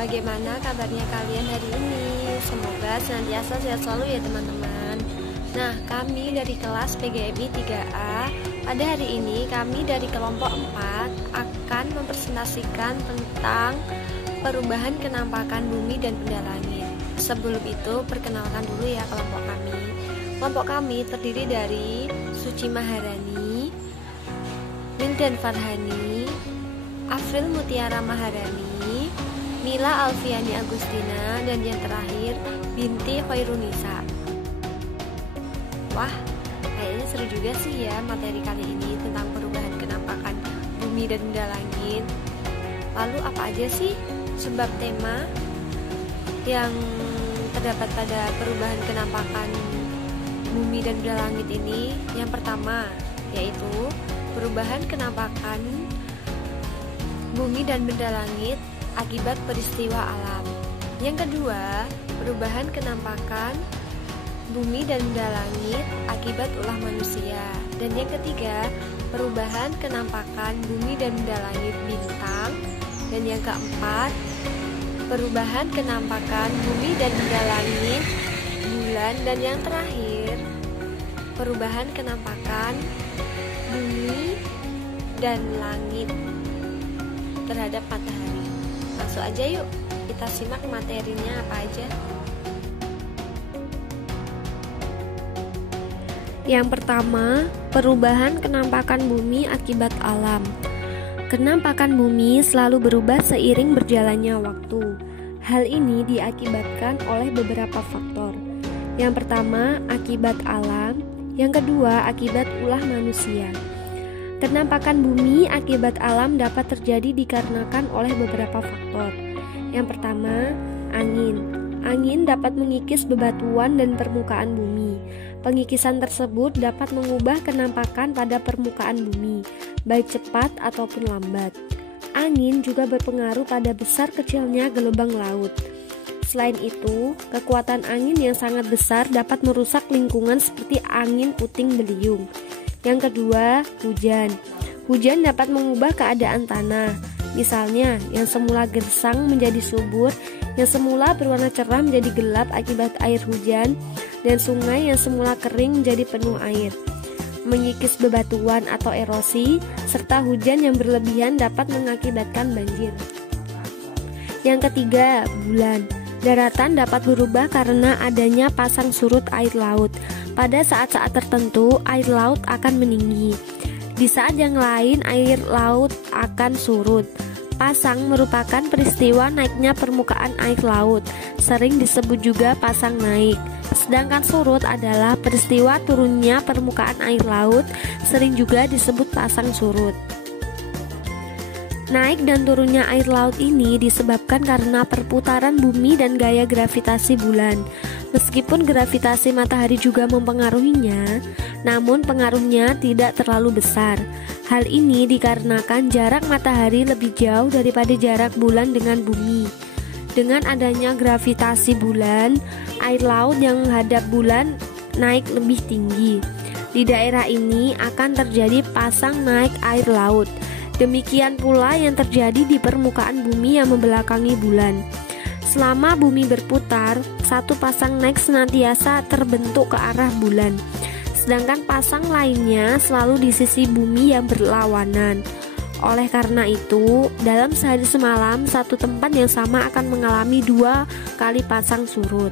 Bagaimana kabarnya kalian hari ini? Semoga senantiasa sehat selalu ya teman-teman. Nah, kami dari kelas PGMI 3A pada hari ini kami dari kelompok 4 akan mempresentasikan tentang perubahan kenampakan bumi dan benda langit. Sebelum itu, perkenalkan dulu ya kelompok kami. Kelompok kami terdiri dari Suci Maharani, Wildan Farhani, Afril Mutiara Maharani, Mila Alfiani Agustina, dan yang terakhir Binti Khairunisa. Wah, kayaknya seru juga sih ya materi kali ini tentang perubahan kenampakan bumi dan benda langit. Lalu apa aja sih sebab tema yang terdapat pada perubahan kenampakan bumi dan benda langit ini? Yang pertama yaitu perubahan kenampakan bumi dan benda langit akibat peristiwa alam. Yang kedua, perubahan kenampakan bumi dan benda langit akibat ulah manusia. Dan yang ketiga, perubahan kenampakan bumi dan benda langit bintang. Dan yang keempat, perubahan kenampakan bumi dan benda langit bulan. Dan yang terakhir, perubahan kenampakan bumi dan langit terhadap matahari. Langsung aja yuk, kita simak materinya apa aja. Yang pertama, perubahan kenampakan bumi akibat alam. Kenampakan bumi selalu berubah seiring berjalannya waktu. Hal ini diakibatkan oleh beberapa faktor. Yang pertama, akibat alam. Yang kedua, akibat ulah manusia. Kenampakan bumi akibat alam dapat terjadi dikarenakan oleh beberapa faktor. Yang pertama, angin. Angin dapat mengikis bebatuan dan permukaan bumi. Pengikisan tersebut dapat mengubah kenampakan pada permukaan bumi, baik cepat ataupun lambat. Angin juga berpengaruh pada besar kecilnya gelombang laut. Selain itu, kekuatan angin yang sangat besar dapat merusak lingkungan seperti angin puting beliung. Yang kedua, hujan. Hujan dapat mengubah keadaan tanah. Misalnya, yang semula gersang menjadi subur, yang semula berwarna cerah menjadi gelap akibat air hujan, dan sungai yang semula kering menjadi penuh air. Mengikis bebatuan atau erosi, serta hujan yang berlebihan dapat mengakibatkan banjir. Yang ketiga, bulan. Daratan dapat berubah karena adanya pasang surut air laut. Pada saat-saat tertentu, air laut akan meninggi. Di saat yang lain, air laut akan surut. Pasang merupakan peristiwa naiknya permukaan air laut, sering disebut juga pasang naik. Sedangkan surut adalah peristiwa turunnya permukaan air laut, sering juga disebut pasang surut. Naik dan turunnya air laut ini disebabkan karena perputaran bumi dan gaya gravitasi bulan. Meskipun gravitasi matahari juga mempengaruhinya, namun pengaruhnya tidak terlalu besar. Hal ini dikarenakan jarak matahari lebih jauh daripada jarak bulan dengan bumi. Dengan adanya gravitasi bulan, air laut yang menghadap bulan naik lebih tinggi. Di daerah ini akan terjadi pasang naik air laut. Demikian pula yang terjadi di permukaan bumi yang membelakangi bulan. Selama bumi berputar, satu pasang naik senantiasa terbentuk ke arah bulan, sedangkan pasang lainnya selalu di sisi bumi yang berlawanan. Oleh karena itu, dalam sehari semalam, satu tempat yang sama akan mengalami 2 kali pasang surut.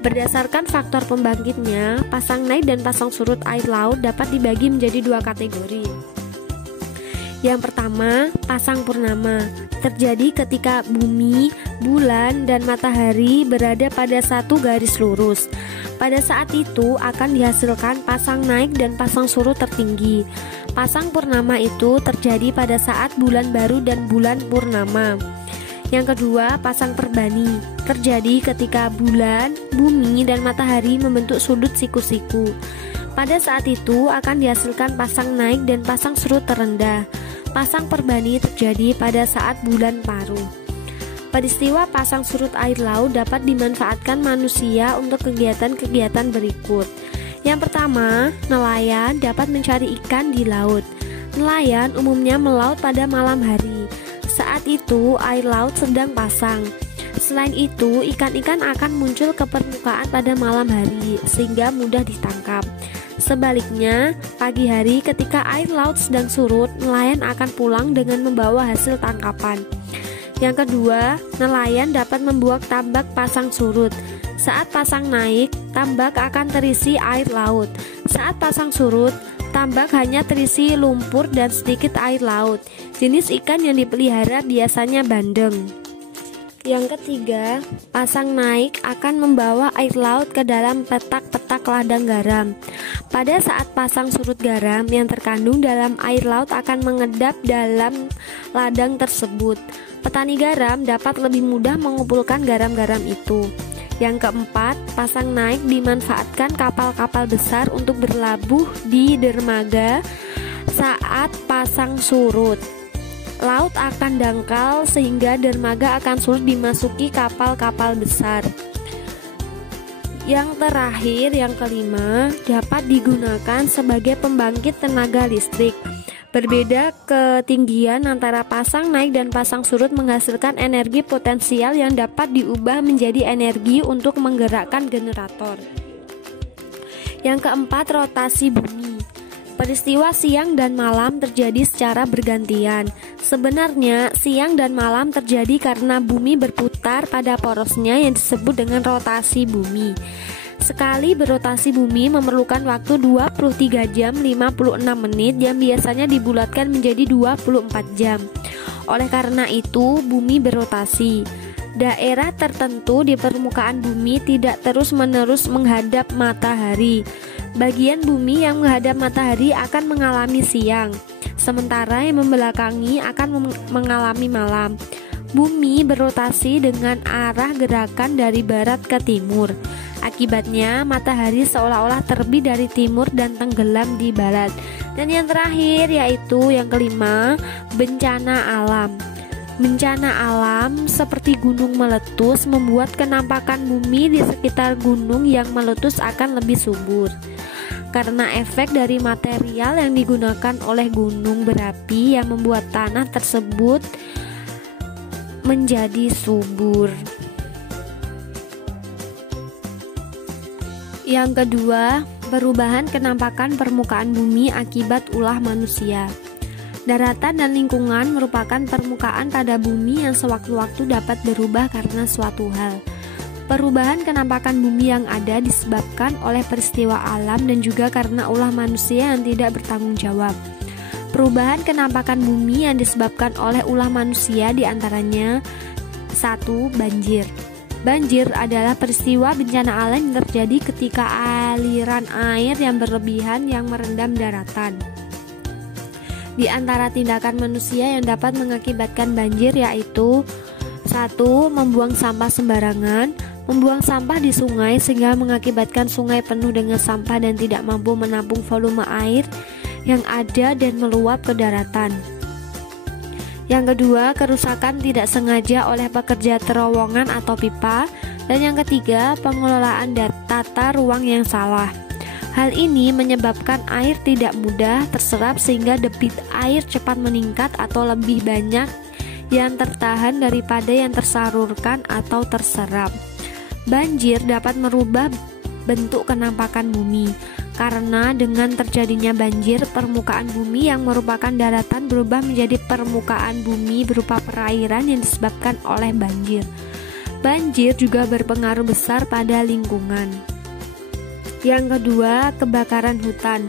Berdasarkan faktor pembangkitnya, pasang naik dan pasang surut air laut dapat dibagi menjadi 2 kategori. Yang pertama, pasang purnama. Terjadi ketika bumi, bulan, dan matahari berada pada satu garis lurus. Pada saat itu akan dihasilkan pasang naik dan pasang surut tertinggi. Pasang purnama itu terjadi pada saat bulan baru dan bulan purnama. Yang kedua, pasang perbani. Terjadi ketika bulan, bumi, dan matahari membentuk sudut siku-siku. Pada saat itu akan dihasilkan pasang naik dan pasang surut terendah. Pasang perbani terjadi pada saat bulan paruh. Peristiwa pasang surut air laut dapat dimanfaatkan manusia untuk kegiatan-kegiatan berikut. Yang pertama, nelayan dapat mencari ikan di laut. Nelayan umumnya melaut pada malam hari. Saat itu air laut sedang pasang. Selain itu, ikan-ikan akan muncul ke permukaan pada malam hari sehingga mudah ditangkap. Sebaliknya, pagi hari ketika air laut sedang surut, nelayan akan pulang dengan membawa hasil tangkapan. Yang kedua, nelayan dapat membuat tambak pasang surut. Saat pasang naik, tambak akan terisi air laut. Saat pasang surut, tambak hanya terisi lumpur dan sedikit air laut. Jenis ikan yang dipelihara biasanya bandeng. Yang ketiga, pasang naik akan membawa air laut ke dalam petak-petak ladang garam. Pada saat pasang surut, garam yang terkandung dalam air laut akan mengendap dalam ladang tersebut. Petani garam dapat lebih mudah mengumpulkan garam-garam itu. Yang keempat, pasang naik dimanfaatkan kapal-kapal besar untuk berlabuh di dermaga saat pasang surut. Laut akan dangkal sehingga dermaga akan sulit dimasuki kapal-kapal besar. Yang terakhir, yang kelima, dapat digunakan sebagai pembangkit tenaga listrik. Berbeda ketinggian antara pasang naik dan pasang surut menghasilkan energi potensial yang dapat diubah menjadi energi untuk menggerakkan generator. Yang keempat, rotasi bumi. Peristiwa siang dan malam terjadi secara bergantian. Sebenarnya, siang dan malam terjadi karena bumi berputar pada porosnya yang disebut dengan rotasi bumi. Sekali berotasi bumi memerlukan waktu 23 jam 56 menit yang biasanya dibulatkan menjadi 24 jam. Oleh karena itu, bumi berotasi. Daerah tertentu di permukaan bumi tidak terus-menerus menghadap matahari. Bagian bumi yang menghadap matahari akan mengalami siang, sementara yang membelakangi akan mengalami malam. Bumi berotasi dengan arah gerakan dari barat ke timur. Akibatnya, matahari seolah-olah terbit dari timur dan tenggelam di barat. Dan yang terakhir, yaitu yang kelima, bencana alam. Bencana alam seperti gunung meletus membuat kenampakan bumi di sekitar gunung yang meletus akan lebih subur. Karena efek dari material yang digunakan oleh gunung berapi yang membuat tanah tersebut menjadi subur. Yang kedua, perubahan kenampakan permukaan bumi akibat ulah manusia. Daratan dan lingkungan merupakan permukaan pada bumi yang sewaktu-waktu dapat berubah karena suatu hal. Perubahan kenampakan bumi yang ada disebabkan oleh peristiwa alam dan juga karena ulah manusia yang tidak bertanggung jawab. Perubahan kenampakan bumi yang disebabkan oleh ulah manusia diantaranya 1. Banjir. Banjir adalah peristiwa bencana alam yang terjadi ketika aliran air yang berlebihan yang merendam daratan. Di antara tindakan manusia yang dapat mengakibatkan banjir yaitu 1. Membuang sampah sembarangan. Membuang sampah di sungai sehingga mengakibatkan sungai penuh dengan sampah dan tidak mampu menampung volume air yang ada dan meluap ke daratan. Yang kedua, kerusakan tidak sengaja oleh pekerja terowongan atau pipa. Dan yang ketiga, pengelolaan tata ruang yang salah. Hal ini menyebabkan air tidak mudah terserap sehingga debit air cepat meningkat atau lebih banyak yang tertahan daripada yang tersalurkan atau terserap. Banjir dapat merubah bentuk kenampakan bumi. Karena dengan terjadinya banjir, permukaan bumi yang merupakan daratan berubah menjadi permukaan bumi berupa perairan yang disebabkan oleh banjir. Banjir juga berpengaruh besar pada lingkungan. Yang kedua, kebakaran hutan.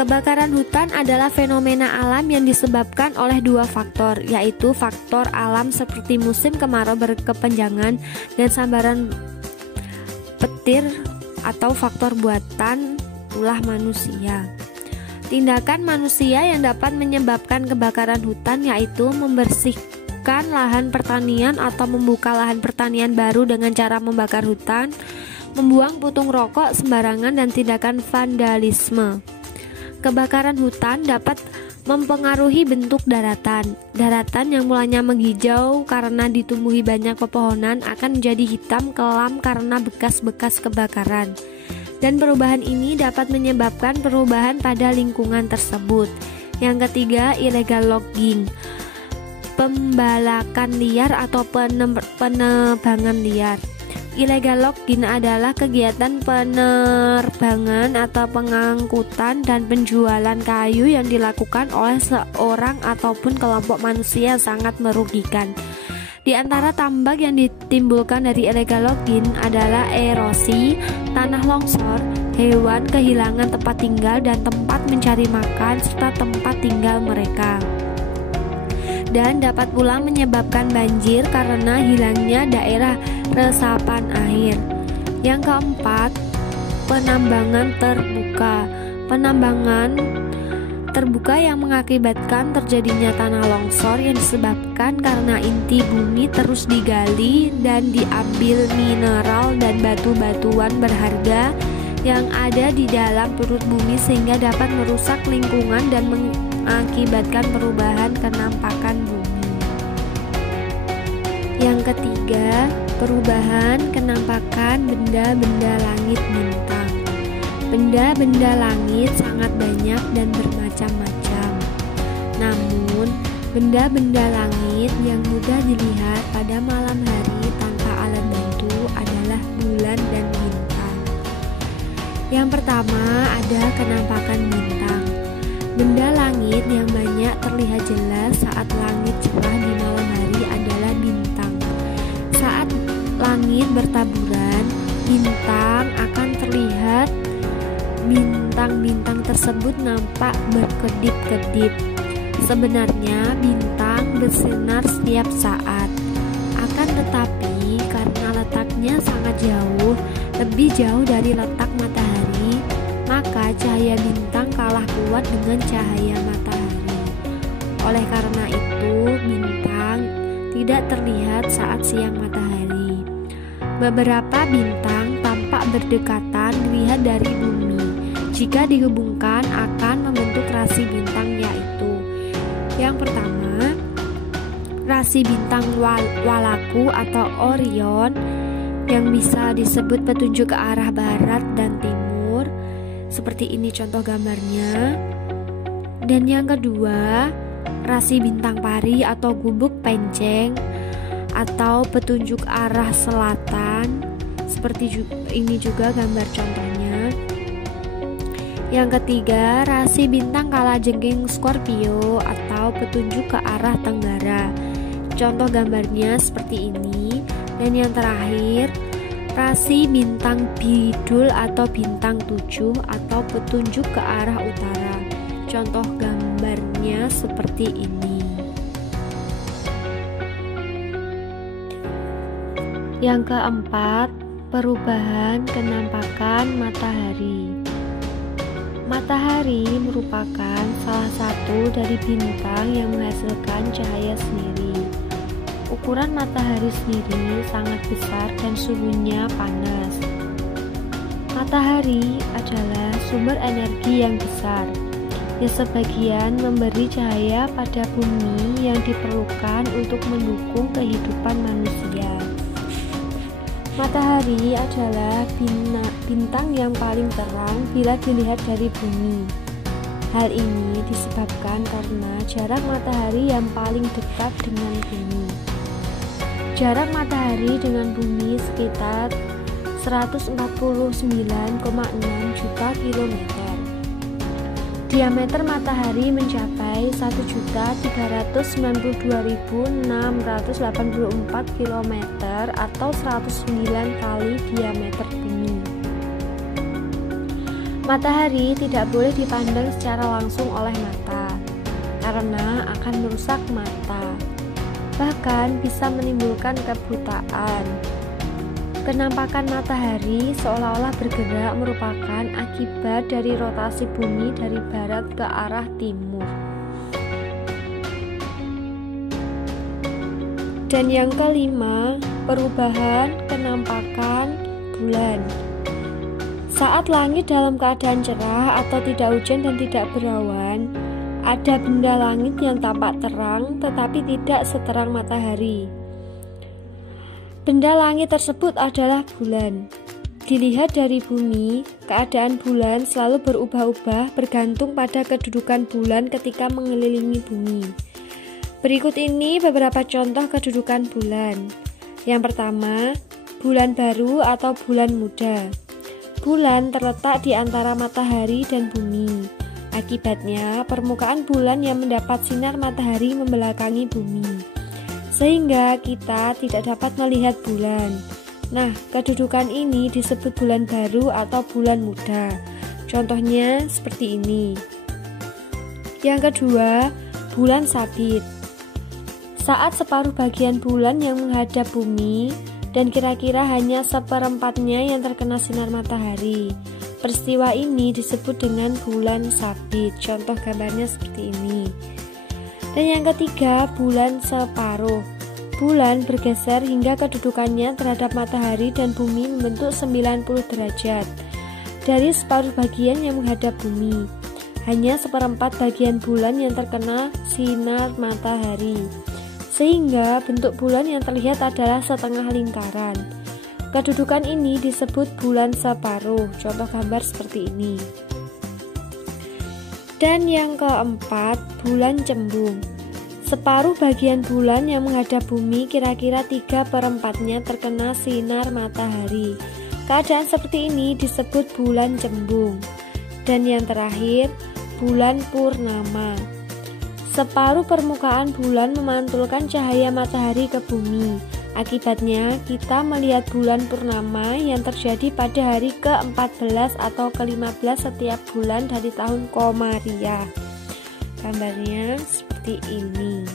Kebakaran hutan adalah fenomena alam yang disebabkan oleh dua faktor, yaitu faktor alam seperti musim kemarau berkepanjangan dan sambaran petir atau faktor buatan ulah manusia. Tindakan manusia yang dapat menyebabkan kebakaran hutan yaitu membersihkan lahan pertanian atau membuka lahan pertanian baru dengan cara membakar hutan, membuang putung rokok sembarangan, dan tindakan vandalisme. Kebakaran hutan dapat mempengaruhi bentuk daratan. Daratan yang mulanya menghijau karena ditumbuhi banyak pepohonan akan menjadi hitam kelam karena bekas-bekas kebakaran. Dan perubahan ini dapat menyebabkan perubahan pada lingkungan tersebut. Yang ketiga, illegal logging. pembalakan liar atau penebangan liar. Illegal logging adalah kegiatan penerbangan atau pengangkutan dan penjualan kayu yang dilakukan oleh seorang ataupun kelompok manusia yang sangat merugikan. Di antara tambak yang ditimbulkan dari illegal logging adalah erosi, tanah longsor, hewan kehilangan tempat tinggal dan tempat mencari makan serta tempat tinggal mereka. Dan dapat pula menyebabkan banjir karena hilangnya daerah resapan air. Yang keempat, penambangan terbuka. Penambangan terbuka yang mengakibatkan terjadinya tanah longsor yang disebabkan karena inti bumi terus digali dan diambil mineral dan batu-batuan berharga yang ada di dalam perut bumi sehingga dapat merusak lingkungan dan mengakibatkan perubahan kenampakan bumi. Yang ketiga, perubahan kenampakan benda-benda langit bintang. Benda-benda langit sangat banyak dan bermacam-macam. Namun, benda-benda langit yang mudah dilihat pada malam hari tanpa alat bantu adalah bulan dan bintang. Yang pertama ada kenampakan bintang. Benda langit yang banyak terlihat jelas saat langit cerah di malam hari adalah bintang. Saat langit bertaburan, bintang akan terlihat. Bintang-bintang tersebut nampak berkedip-kedip. Sebenarnya bintang bersinar setiap saat. Akan tetapi karena letaknya sangat jauh, lebih jauh dari letak matahari, maka cahaya bintang kalah kuat dengan cahaya matahari. Oleh karena itu, bintang tidak terlihat saat siang matahari. Beberapa bintang tampak berdekatan dilihat dari bumi. Jika dihubungkan akan membentuk rasi bintang, yaitu yang pertama, rasi bintang Walaku atau Orion yang bisa disebut petunjuk ke arah barat dan timur. Seperti ini contoh gambarnya. Dan yang kedua, rasi bintang Pari atau Gubuk Penceng atau petunjuk arah selatan. Seperti ini juga gambar contohnya. Yang ketiga, rasi bintang Kalajengking Scorpio atau petunjuk ke arah tenggara. Contoh gambarnya seperti ini. Dan yang terakhir, rasi bintang Bidul atau bintang 7 atau petunjuk ke arah utara. Contoh gambarnya seperti ini. Yang keempat, perubahan kenampakan matahari. Matahari merupakan salah satu dari bintang yang menghasilkan cahaya sendiri. Ukuran matahari sendiri sangat besar dan suhunya panas. Matahari adalah sumber energi yang besar, yang sebagian memberi cahaya pada bumi yang diperlukan untuk mendukung kehidupan manusia. Matahari adalah bintang yang paling terang bila dilihat dari bumi. Hal ini disebabkan karena jarak matahari yang paling dekat dengan bumi. Jarak matahari dengan bumi sekitar 149,6 juta kilometer. Diameter matahari mencapai 1.392.684 km atau 109 kali diameter bumi. Matahari tidak boleh dipandang secara langsung oleh mata karena akan merusak mata, bahkan bisa menimbulkan kebutaan. Kenampakan matahari seolah-olah bergerak merupakan akibat dari rotasi bumi dari barat ke arah timur. Dan yang kelima, perubahan kenampakan bulan. Saat langit dalam keadaan cerah atau tidak hujan dan tidak berawan, ada benda langit yang tampak terang tetapi tidak seterang matahari. Benda langit tersebut adalah bulan. Dilihat dari bumi, keadaan bulan selalu berubah-ubah bergantung pada kedudukan bulan ketika mengelilingi bumi. Berikut ini beberapa contoh kedudukan bulan. Yang pertama, bulan baru atau bulan muda. Bulan terletak di antara matahari dan bumi. Akibatnya, permukaan bulan yang mendapat sinar matahari membelakangi bumi, sehingga kita tidak dapat melihat bulan. Nah, kedudukan ini disebut bulan baru atau bulan muda. Contohnya seperti ini. Yang kedua, bulan sabit. Saat separuh bagian bulan yang menghadap bumi dan kira-kira hanya seperempatnya yang terkena sinar matahari. Peristiwa ini disebut dengan bulan sabit. Contoh gambarnya seperti ini. Dan yang ketiga, bulan separuh. Bulan bergeser hingga kedudukannya terhadap matahari dan bumi membentuk 90 derajat dari separuh bagian yang menghadap bumi. Hanya seperempat bagian bulan yang terkena sinar matahari, sehingga bentuk bulan yang terlihat adalah setengah lingkaran. Kedudukan ini disebut bulan separuh. Contoh gambar seperti ini. Dan yang keempat, bulan cembung. Separuh bagian bulan yang menghadap bumi kira-kira 3/4-nya terkena sinar matahari. Keadaan seperti ini disebut bulan cembung. Dan yang terakhir, bulan purnama. Separuh permukaan bulan memantulkan cahaya matahari ke bumi. Akibatnya, kita melihat bulan purnama yang terjadi pada hari ke-14 atau ke-15 setiap bulan dari tahun Komariah. Gambarnya seperti ini.